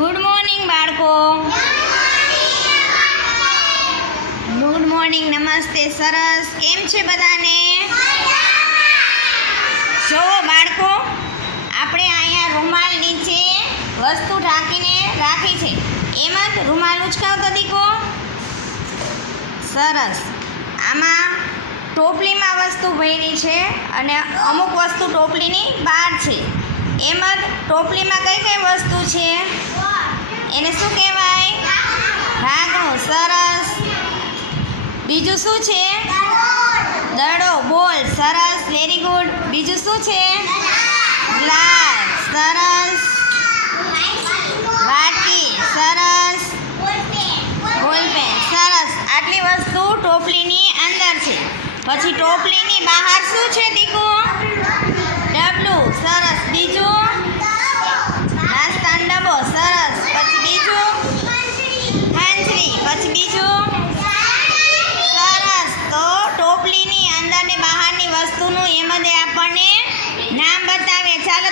Good morning બાળકો. Good morning, નમસ્તે, સરસ. કેમ છે બધાને? જો બાળકો, આપણે અહીંયા રૂમાલ નીચે વસ્તુ ઢાંકીને રાખી છે. એમાં રૂમાલ ઉચકાવતો દીકો. સરસ. આમાં ટોપલીમાં વસ્તુ ભરી છે અને અમુક વસ્તુ ટોપલીની બહાર છે. એમાં ટોપલીમાં કઈ કઈ વસ્તુ છે? એને શું કહેવાય? ઢાંકણું. સરસ. બીજું શું છે? દડો. બોલ. સરસ, વેરી ગુડ. બીજું શું છે? ગ્લાસ. સરસ. વાટકી. સરસ. બોલપેન. સરસ. આટલી વસ્તુ ટોપલીની અંદર છે. પછી ટોપલીની બહાર શું છે દીકુ? ડબલું. સરસ. બીજું? નાસ્તાનો ડબ્બો. સરસ. પછી બીજું? હાંજરી. પછી બીજું? સરસ. તો ટોપલીની અંદર ને બહારની વસ્તુનું એમાં આપણને નામ બતાવે. ચાલો